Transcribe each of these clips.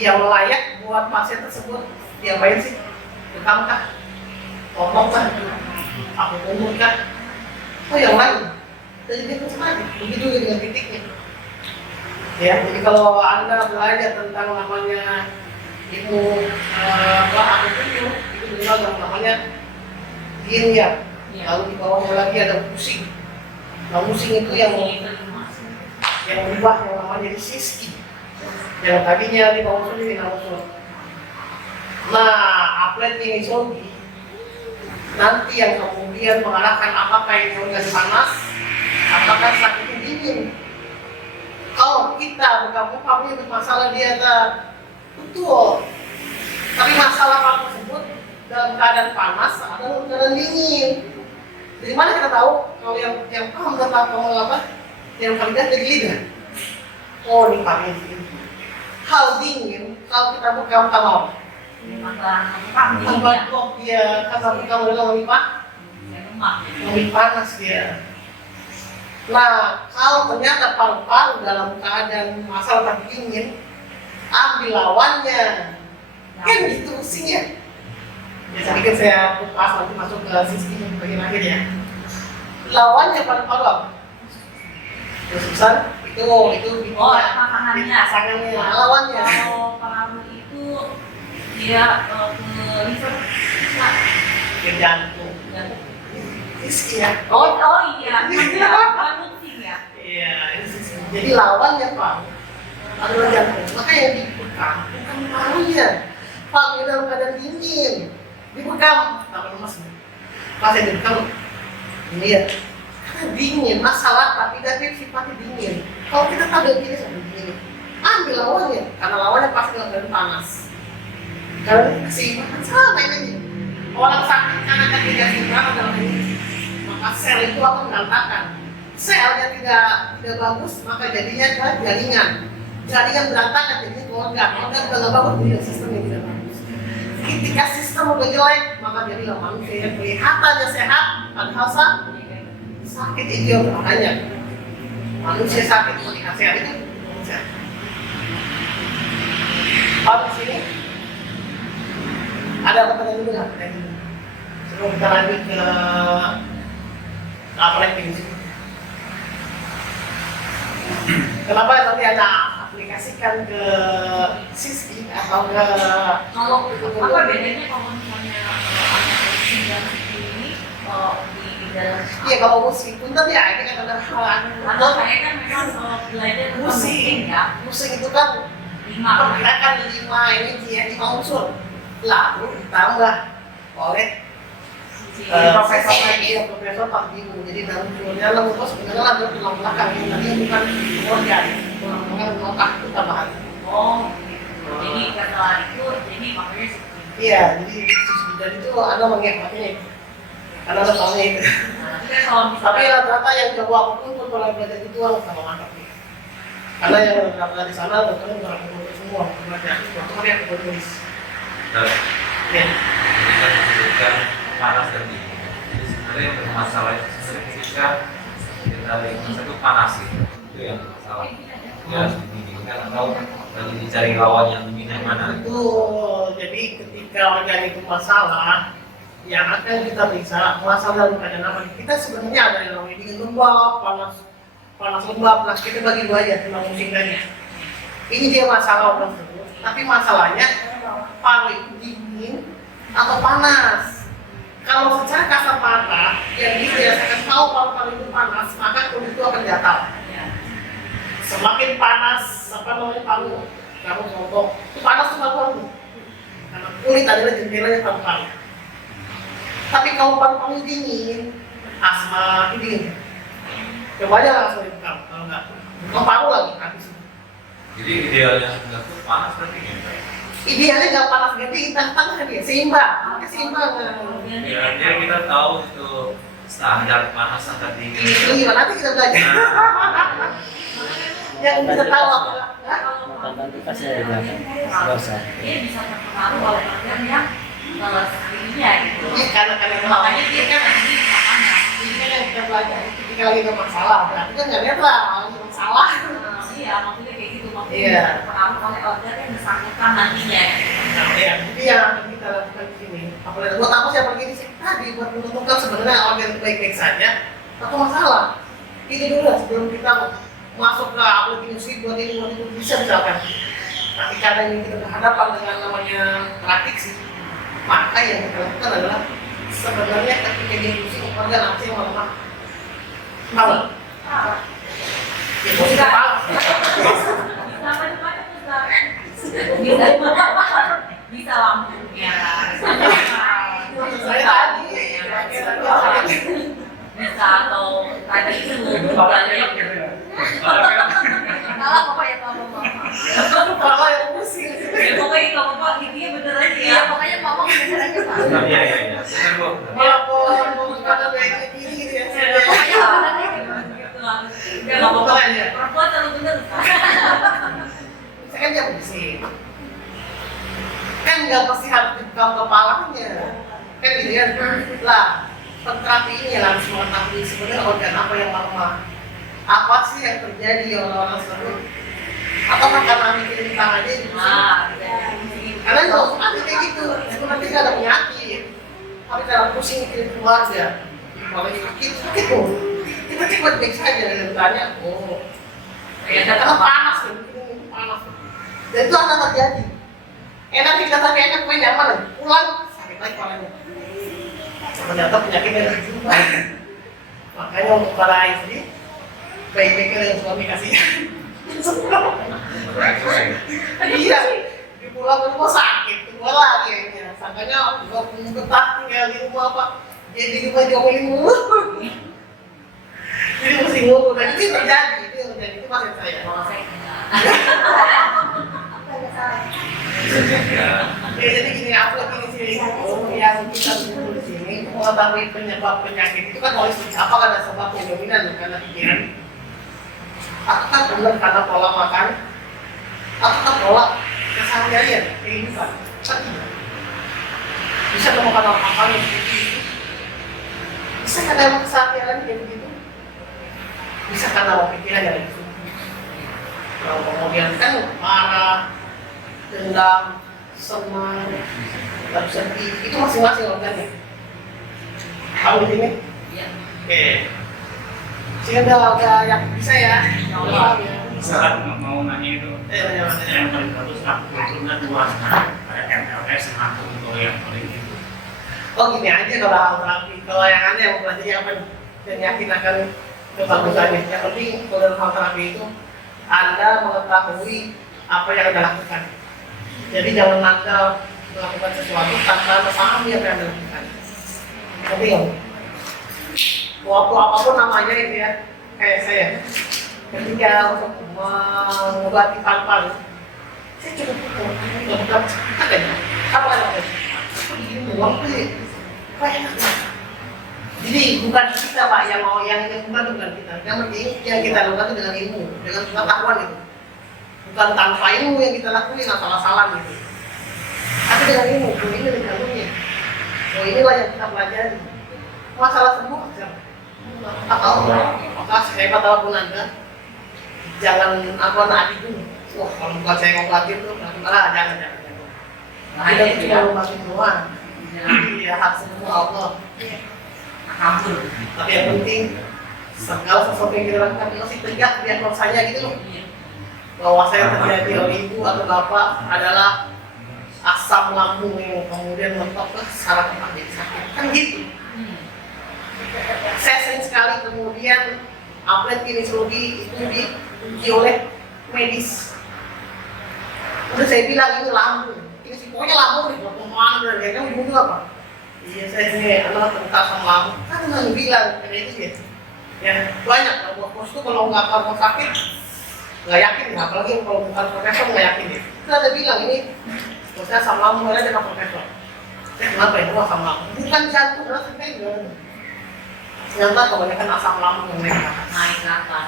yang layak buat pasien tersebut diapain sih? Bekam kah? Ngomong kah? Aku ngomong kah? Oh yang lain? Jadi dia lagi, begitu dengan titiknya. Ya, jadi kalau Anda belajar tentang namanya ilmu akupuntur, itu juga namanya yin ya. Lalu di bawahnya lagi ada pusing. Nah, pusing itu yang berubah yang namanya jadi siski. Yang tadinya di bawah sini langsung. Nah, atlet ini sobi nanti yang kemudian mengarahkan apakah ini organ panas, apakah sakitnya dingin. Kalau kita buka-buka bermasalah dia betul, tapi masalah hal tersebut dalam keadaan panas atau dalam keadaan dingin. Dari mana kita tahu kalau yang paham tentang apa? Yang paling dari lidah. Oh, ini paling dingin. Hal dingin kalau kita buka tahu. Tempat kok dia karena buka udah lebih panas dia. Nah, kalau ternyata paru-paru dalam keadaan masalah tapi dingin, ambil lawannya. Kan gitu pusingnya. Ya, tadi kan saya kupas nanti masuk ke sisi bagian akhir ya. Lawannya paru-paru apa? Terus besar itu pasangannya. Lawannya. Kalau paru itu dia ke liver, ke jantung. Isi ya. Oh iya, pusing ya. Iya, jadi lawannya paru adalah jantung. Makanya dibekam bukan parunya. Paru dalam keadaan dingin. Dibekam, tak lemas. Pas yang dibekam, ini ya. Karena dingin, masalah tapi sifatnya dingin. Kalau kita tahu gini sampai dingin, ambil lawannya. Karena lawannya pasti dalam keadaan panas. Kalau keseimbangan sama ini. Orang sakit karena tidak seimbang dalam ini. Maka sel itu akan berantakan. Sel yang tidak bagus maka jadinya jaringan. Jaringan berantakan jadi organ udah nggak bagus jadi sistem yang tidak bagus. Ketika sistem udah jelek maka jadilah manusia yang kelihatannya sehat padahal sakit itu yang berbahaya. Manusia sakit melihat sehat itu sehat. Di sini ada pertanyaan dulu nggak? Sebelum kita lanjut ke apa lagi di sini? Kenapa nanti ada aplikasikan ke siski atau ke kalau apa bedanya kalau misalnya ada ini di dalam iya kalau musik punten ya ini kan ada hal atau saya kan memang kalau belajar musik ya musik itu kan pergerakan 5 ini dia 5 unsur lalu ditambah oleh profesor Pak Bimu. Jadi dalam unsurnya lembut sebenarnya adalah tulang belakang yang tadi bukan organ tulang belakang otak itu tambahan. Oh jadi karena itu jadi makanya iya jadi itu ada mengekatnya itu karena ada tahunya itu tapi rata-rata yang coba aku pun kalau belajar itu orang sama mantap nih karena yang rata di sana dokternya bukan aku semua belajar dokter yang aku tulis ya kita disebutkan panas dan dingin jadi sebenarnya yang bermasalah itu sebenarnya ketika kita lihat itu panas itu yang bermasalah ya didinginkan atau lagi dicari lawan yang dingin yang mana betul jadi ketika organ itu masalah yang akan kita periksa masalah dalam keadaan apa kita sebenarnya ada yang namanya dingin lembab panas lembab nah kita bagi dua aja tentang musik tadi ini dia masalah organ tersebut tapi masalahnya paru itu dingin atau panas. Kalau secara kasat mata yang dibiasakan tahu paru-paru itu panas, maka kulit itu akan gatal. Semakin panas, paru, kamu ngomong, itu panas tuh paru-paru. Karena kulit adalah jendelanya paru-paru. Tapi kalau paru-paru dingin, asma itu dingin. Coba aja langsung dibuka, kalau enggak, buka paru lagi habis. Jadi idealnya enggak tuh panas berarti gimana? Idealnya nggak panas ganti tengah-tengah dia seimbang, keseimbangan. Ya dia kita tahu itu standar panas standar dingin. Iya nanti kita belajar. Yang bisa tahu apa? Nanti pas saya bilang selesai. Dia bisa terpengaruh oleh organ yang ininya gitu. Karena Makanya dia kan lagi makanya. ini kan yang kita belajar ketika lagi ada masalah, berarti kan nggak netral, masalah. Iya maksudnya kayak gitu maksudnya Iya. terpengaruh oleh organ yang bersangkutan. nantinya. Nah, ya, jadi yang akan kita lakukan di sini, apalagi buat apa sih apalagi di sini tadi buat menentukan sebenarnya organ itu baik-baik saja atau masalah. Ini dulu lah sebelum kita masuk ke apalagi musik buat itu bisa misalkan. Tapi karena ini kita berhadapan dengan namanya praktiksi, maka yang kita lakukan adalah sebenarnya ketika diskusi organ apa sih yang lemah? Tahu? Ya, musik kepala. Bisa lampunya, Saya tadi bisa atau tadi itu Salah pokoknya kalau mama. kepala yang pusing. ya pokoknya kalau bapak intinya bener aja ya. Iya, pokoknya mama bener aja Pak. Iya, iya, iya. Benar, Bu. Mau gimana baiknya gini gitu ya. Pokoknya bener aja. Gitu lah. Nggak apa-apa. Perempuan selalu bener. Saya kan dia pusing. Kan nggak pasti harus dibuka kepalanya. Kan gitu kan. Lah, terapi ini harus mengetahui sebenarnya organ apa yang lemah. Apa sih yang terjadi orang-orang tersebut? Atau karena mikirin tangan aja gitu. Karena nggak usah ada kayak gitu. Sebenarnya nggak ada penyakit. Tapi kalau pusing mikirin keluarga, kalau sakit tuh. Kita cek baik saja dan tanya, oh, Ya karena kan panas kan, itu panas. Dan itu akan terjadi. Enak kita tapi enak gue nyaman, pulang sakit lagi kepalanya. Ternyata penyakitnya dari situ. Makanya untuk para istri, baik-baiknya dengan suami kasih. Iya, di pulang ke rumah sakit, keluar lagi akhirnya. Sangkanya gua betah tinggal di rumah apa? Jadi di rumah diomelin mulu. Jadi mesti ngurus, dan itu terjadi, itu maksud saya. kalau saya Ya, jadi gini, aku lagi di sini, yang kita duduk di sini, mengetahui penyebab penyakit itu kan harus apakah ada sebabnya dominan karena pikiran, apakah benar karena pola makan, apakah pola keseharian kehidupan, kan tidak. Bisa temukan apa yang seperti itu, bisa karena keseharian kayak begitu, bisa karena pikiran yang itu. Kalau kemudian kan marah, dendam, senang, sedih, itu masing-masing organnya. Kamu di sini? Iya. Oke. Sehingga udah yang bisa ya. Paham ya. Misalkan mau nanya itu, Nanya. yang paling bagus aku betulnya dua, ada MLS sama untuk yang paling itu. Oh gini aja kalau hal terapi. Kalau yang aneh yang pelajari apa nih? Dan yakin akan kebagusannya. Yang penting kalau dalam hal terapi itu Anda mengetahui apa yang Anda lakukan. Jadi jangan Anda melakukan sesuatu tanpa memahami apa yang Anda lakukan. Ngerti nggak? Walaupun apapun namanya itu ya, kayak saya. Ketika untuk mengobati paru-paru, saya cukup melakukan apa ya? Apa namanya? Uang tuh, kok enak ya? Jadi bukan kita Pak yang mau yang bukan kita. Yang penting yang kita lakukan itu dengan ilmu, dengan pengetahuan itu. Bukan tanpa ilmu yang kita lakuin asal-asalan gitu. Tapi dengan ilmu, ini dengan ilmunya. Oh inilah yang kita pelajari. Masalah sembuh maka sehebat apapun Anda, jangan apa adik dulu. Wah kalau bukan saya ngobatin tuh, jangan. Kita itu cuma ngobatin doang. Iya hak semua Allah. kabur. Tapi yang penting segala sesuatu yang kita lakukan masih tegak di akal saya gitu loh. Bahwa saya terjadi oleh ibu atau bapak adalah asam lambung yang kemudian mentok ke saraf tempat jadi sakit. Kan gitu. Saya sering sekali kemudian upload kinesiologi itu diuji oleh medis. Udah saya bilang ini lambung. Ini sih pokoknya lambung nih, kemana dan dia kan bunuh apa? Iya saya ini adalah tentang sama lambung. Kan nggak bilang karena itu ya. Ya banyak kalau bos itu kalau nggak kalau sakit nggak yakin, apalagi kalau bukan profesor nggak yakin ya. Kita ada bilang ini, saya asam lambung ada dengan profesor. Kenapa itu asam lambung? Bukan jantung, karena sampai enggak. Ternyata kebanyakan asam lambung yang naik Naik ke atas.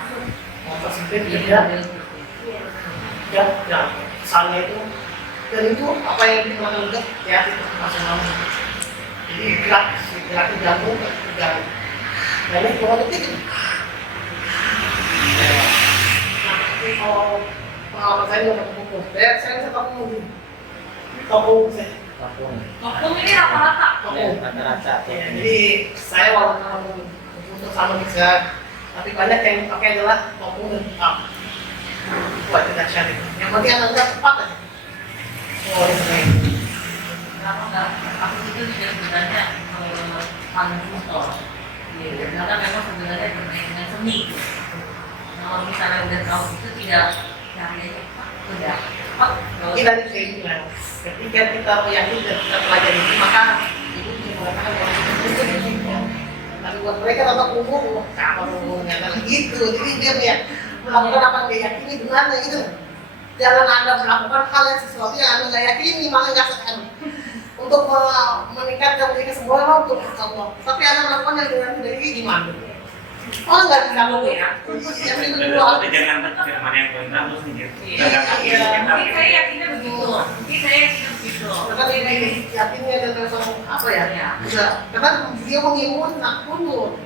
motor sempit tidak, ya, kesannya itu dan itu apa yang dilakukan enggak ya itu asam lambung. Jadi gerak jantung terganggu. Dan ini cuma detik. Nah, tapi kalau pengalaman saya nggak ketemu, saya bisa ketemu Topung saya. Kampung. Topung ini rata-rata. Ya, rata-rata. Ya, jadi saya walaupun untuk sama bisa, tapi banyak yang pakai adalah topung dan tukang buat tidak syarif. Yang penting anda cepat aja. Oh, ini. Kenapa enggak? Aku itu juga sebenarnya konsultor. Iya, karena memang sebenarnya bermain dengan seni. Kalau misalnya udah tahu itu tidak caranya cepat, udah cepat. Kita di sini bilang, ketika kita meyakini dan kita pelajari ini, maka ibu bisa mengatakan bahwa itu begitu. Tapi buat mereka tetap umur, apa umurnya, dan gitu. Jadi dia ya melakukan apa yang dia yakini benarnya itu. Jangan anda melakukan hal yang sesuatu yang anda nggak yakini, malah nggak sekan. Untuk meningkatkan diri semua untuk Allah. Tapi anda melakukan yang dengan dari gimana? Oh nggak bisa dulu ya. Yang kedua. Jangan firman yang perintah terus nih. Mungkin saya yakinnya begitu. Mungkin saya yakinnya begitu. Karena ini yakinnya dan apa ya? Ya. Udah, karena dia mengimun nak mundur.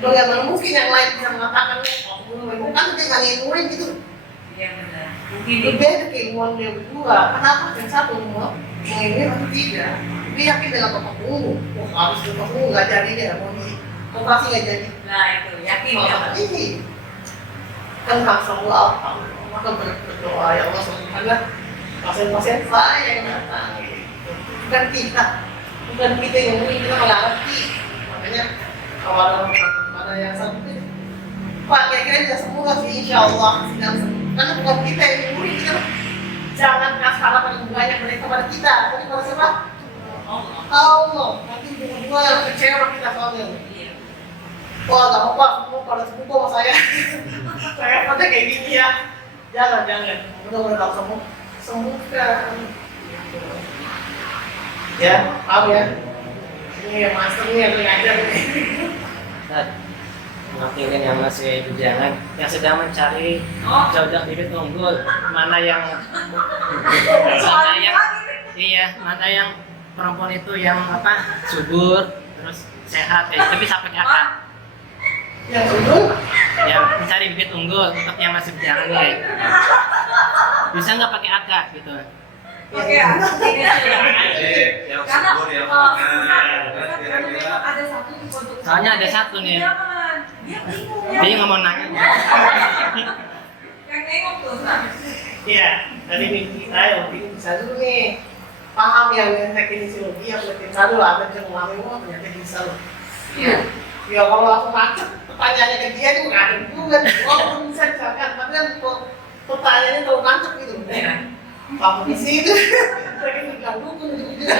Bagaimana mungkin yang lain bisa mengatakan oh, kan dia nggak ngimunin gitu. Iya benar. Mungkin Berbeda keilmuan dia berdua. Kenapa yang satu mau mengimun atau tidak? Dia yakin dengan bapak ungu. Oh harus bapak ungu nggak jadi dia mau di operasi nggak jadi. nah itu yakin ya. Masalah ini kan Allah maka berdoa ya Allah semoga pasien-pasien saya yang datang bukan kita yang mungkin kita nggak ngerti makanya kalau ada mana yang sakit Pak kira-kira bisa sembuh nggak sih Insya Allah sedang sembuh karena bukan kita yang mungkin kita jangan kasih harapan yang banyak mereka pada kita tapi pada siapa? Allah nanti berdua yang kecewa kita soalnya wah gak apa-apa, semua pada sembuh sama saya saya pada kayak gini ya jangan, mudah-mudahan sembuhkan ya, paham ya ini yang master nih yang ngajar nih Mungkin yang masih bujangan, yang sedang mencari jodoh bibit unggul, mana yang mana yang perempuan itu yang apa subur, terus sehat, tapi sampai akad. yang unggul Yang mencari bibit unggul untuk yang masih bujangan nih, bisa nggak pakai akad gitu? Oke, ini Yang karena subur yang kira-kira ada satu produk. Soalnya ada satu nih. Jangan, dia bingung ya. Dia nggak mau nanya. Yang nengok tuh, Ustaz. iya, tadi mimpi saya waktu ini bisa dulu nih paham yang kinesiologi yang lebih bisa dulu ada yang ngomong ternyata bisa loh Iya. ya kalau langsung macet pertanyaannya ke dia itu nggak ada juga walaupun bisa misalkan tapi kan pertanyaannya terlalu nancep gitu Iya. kamu di situ mereka bilang dukun juga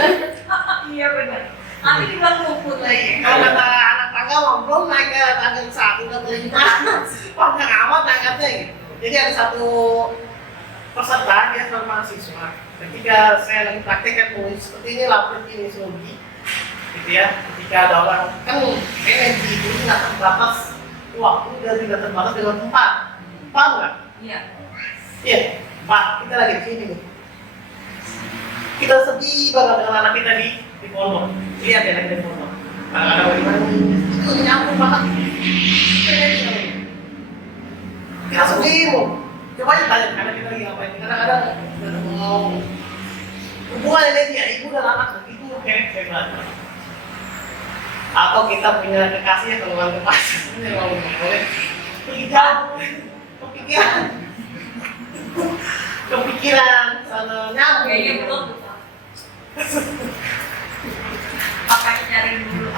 Iya benar. Nanti dibilang luput lagi. kalau kata anak tangga belum naik ke tangga 1 udah berlima panjang amat angkatnya gitu jadi ada satu peserta dia seorang mahasiswa ketika saya lagi praktekkan nulis seperti ini lapor kinesiologi gitu ya ketika ada orang kan energi itu nggak terbatas waktu dan tidak terbatas dengan tempat paham nggak? Iya. Iya Pak kita lagi di sini nih kita sedih banget dengan anak kita di pondok lihat ya lagi di pondok kadang-kadang bagaimana itu nyambung banget kita sedih bu coba aja tanya karena kita lagi ngapain kadang-kadang mau hubungan ini dia ibu dan anak itu hebat atau kita punya kekasih yang keluar kekasih ini kalau boleh pergi jauh kepikiran sana nyambung Kayaknya belum. Pakai cari dulu.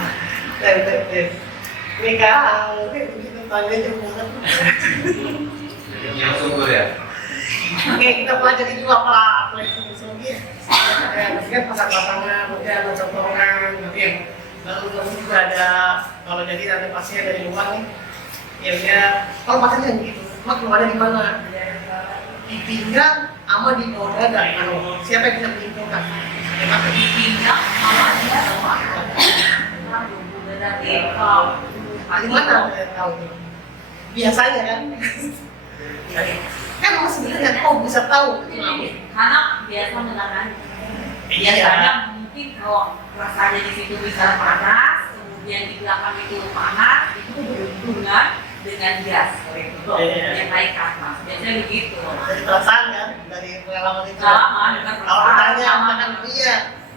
nikah kita tanya jauh banget yang subur ya. oke kita pelajari juga apa itu psikologi kan pasang-pasangan mungkin ada contohan mungkin lalu juga ada kalau jadi ada pasien dari luar nih ya dia kalau pasiennya begitu mak keluarnya di mana di pinggang sama di bawah dada siapa yang bisa menyimpulkan Di pinggang sama dia sama. Berarti di mana tahu biasanya kan kan masih sebenarnya kok bisa tahu karena biasa menangani. iya Biasanya mungkin kalau rasanya di situ bisa panas, kemudian di belakang itu panas, itu berhubungan dengan gas yang naik ke atas. Biasanya begitu. dari perasaan kan dari pengalaman itu Sama dengan kalau ditanya sama kan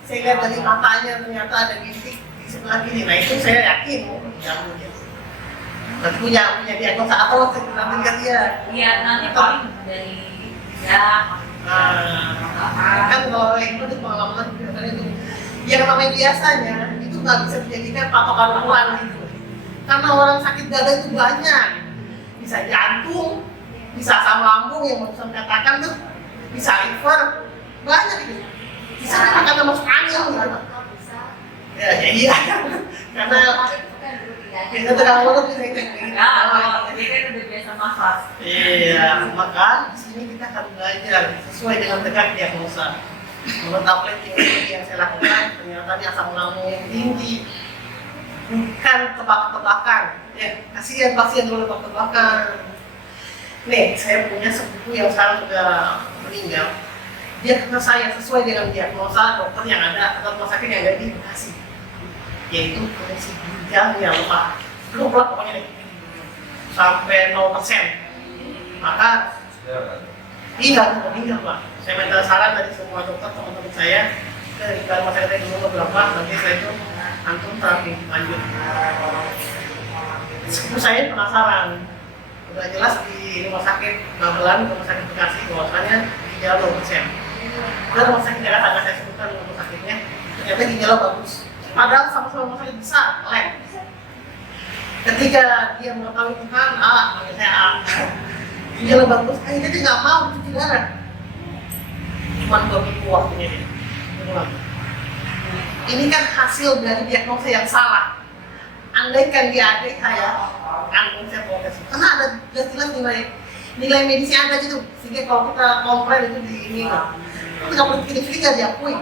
saya lihat dari matanya ternyata ada bintik di sebelah kiri. Nah itu saya yakin jantung dia. Dan punya diagnosa atau nanti kan dia. Iya, nanti paling dari ya Kan kalau itu tuh pengalaman itu yang namanya biasanya itu nggak bisa dijadikan patokan ukuran gitu. Karena orang sakit dada itu banyak, bisa jantung, bisa asam lambung yang barusan katakan tuh, bisa liver, banyak gitu. Bisa karena masuk angin gitu. Ya iya karena kita terlalu lama bisa ya kalau ini kan udah biasa masak. Iya, maka di sini kita akan belajar sesuai dengan tegak diagnosa. Menurut apa yang saya lakukan, ternyata dia asam lambung yang tinggi, bukan tebak-tebakan. Ya, kasihan pasien dulu tebak-tebakan. Nih, saya punya sepupu yang sekarang sudah meninggal. Dia ke saya sesuai dengan diagnosa dokter yang ada atau rumah sakit yang ada di Bekasi, yaitu koneksi ginjalnya lupa, belum pokoknya deh, sampai 0%. Maka iya, meninggal Pak. Saya minta saran dari semua dokter teman-teman saya dari rumah sakit dulu beberapa, nanti saya itu antum terapi lanjut. Sepupu saya penasaran, udah jelas di rumah sakit Babelan, rumah sakit Bekasi bahwasanya ginjal 0%. Dan rumah sakit Jakarta nggak saya sebutkan rumah sakitnya, ternyata ginjalnya bagus. Padahal sama-sama rumah sakit besar, lab. Ketika dia mengetahui itu kan, manggil saya ginjalnya bagus, akhirnya dia nggak mau cuci darah. Cuma 2 minggu waktunya dia. Ini kan hasil dari diagnosa yang salah. Andaikan dia adik saya, kandung saya protes. Karena ada jelas-jelas nilai medisnya ada gitu. Sehingga kalau kita komplain itu di ini, itu nggak boleh pikir-pikir nggak diakui.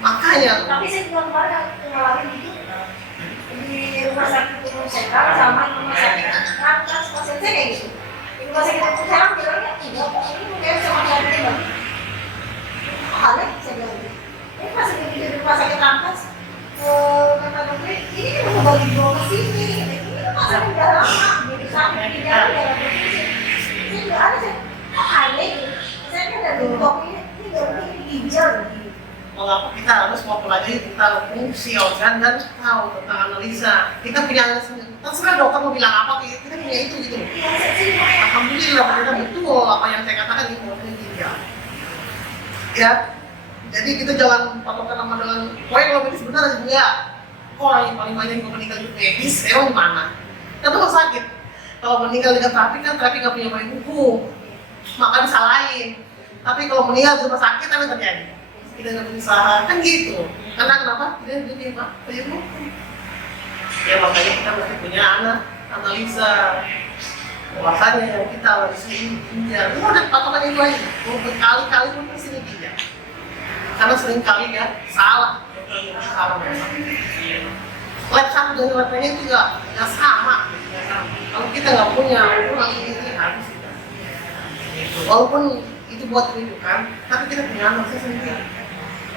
Makanya. Tapi saya juga kemarin ngalamin gitu di rumah sakit umum Sentral sama rumah sakit Rangkas pasien saya kayak gitu. Di rumah sakit umum Sentral bilangnya enggak, ini mungkin sama sakitnya banget. Halnya saya bilang gitu. Ini masih di rumah sakit Rangkas, kata dokter ini mau bagi dua ke sini. Ini masa udah lama, jadi sakit di dalam provinsi. Saya juga ada saya, kok aneh gitu. Saya kan dari kopinya ini dari ginjal gitu. Mengapa kita harus mempelajari tentang fungsi organ dan tahu tentang analisa. Kita punya terserah dokter mau bilang apa, kita punya itu gitu. Alhamdulillah ternyata betul apa yang saya katakan itu ginjal. Ya, jadi kita jangan patokan sama dengan pokoknya kalau medis benar aja enggak. Kok yang paling banyak yang meninggal di medis, emang di mana? Kita tuh sakit. Kalau meninggal dengan terapi kan terapi nggak punya banyak buku, maka disalahin. Tapi kalau meninggal di rumah sakit apa yang terjadi? Kita nggak berusaha kan gitu. Karena kenapa? Kita jadi pak buku. Ya makanya kita mesti punya analisa bahwasanya yang kita analisa ini ginjal. Itu ada patokannya itu aja. Berkali-kali pun pasti ini ginjal. Karena sering kali ya salah. Salah lab satu dengan lab lainnya itu nggak sama. Kalau kita nggak punya ukuran ini harus kita. Walaupun itu buat rujukan, tapi kita punya analisa sendiri.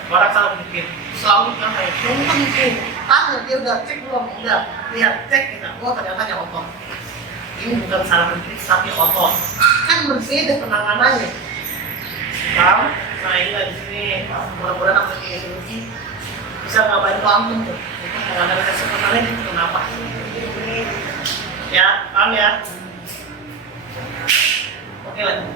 Orang salah berpikir, selalu bilang kayak, belum tentu. Tanya dia udah cek belum? Udah, lihat cek kita. Oh ternyata hanya otot. Ini bukan salah berpikir, tapi otot. Kan berbeda penanganannya. Sekarang saya di sini, mudah-mudahan aku di sini bisa ngapain antum tuh. Untuk menganalisa sebenarnya itu kenapa? Ya, paham ya? Oke lanjut.